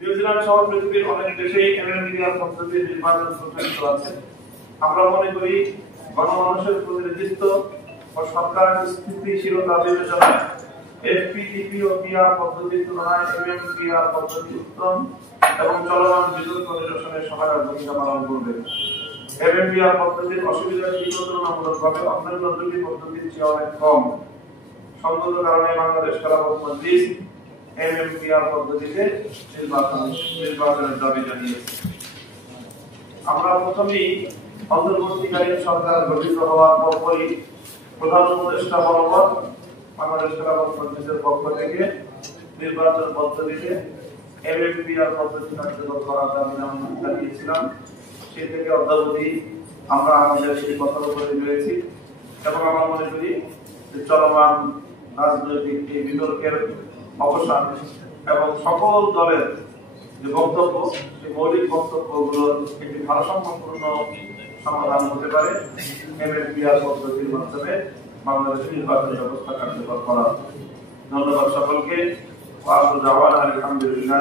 New Zealand সহ পৃথিবীর অনেক দেশেই এমএমপিআর পদ্ধতির নির্বাচন প্রচলিত আছে। আমরা মনে করি গণমানুষের প্রতিনিধিত্ব ও সরকারের স্থিতিশীলতা বিবেচনায় এফপিটিপি ও পিআর পদ্ধতির তুলনায় এমএমপিআর পদ্ধতি উত্তম এবং চলমান বিতর্ক নিরসনে সহায়ক ভূমিকা পালন করবে। এমএমপিআর পদ্ধতির অসুবিধা ছিল তুলনামূলকভাবে অন্যান্য দুটি পদ্ধতির চেয়ে অনেক কম। সঙ্গত কারণে বাংলাদেশ খেলাফত মজলিস এমএমপিআর পদ্ধতিতে নির্বাচনের দাবি জানিয়েছে। আমরা প্রথমেই অন্তর্বর্তীকালীন সরকার গঠিত হওয়ার পরপরই প্রধান উপদেষ্টা বরাবর বাংলাদেশ খেলাফত মজলিসের পক্ষ থেকে নির্বাচন পদ্ধতিতে এমএমপিআর পদ্ধতি কার্যকর করার দাবি জানিয়েছিলাম। সেই থেকে অদ্যাবধি আমরা আমাদের সেই কথার উপরে রয়েছি এবং আমরা মনে করি যে চলমান রাজনৈতিক এই বিতর্কের অবসান এবং সকল দলের যে বক্তব্য সেই মৌলিক বক্তব্যগুলোর একটি ভারসাম্যপূর্ণ সমাধান হতে পারে এমএমপিআর পদ্ধতির মাধ্যমে বাংলাদেশের নির্বাচন ব্যবস্থা কার্যকর করা। ধন্যবাদ সকলকে। আলহামদুলিল্লাহ।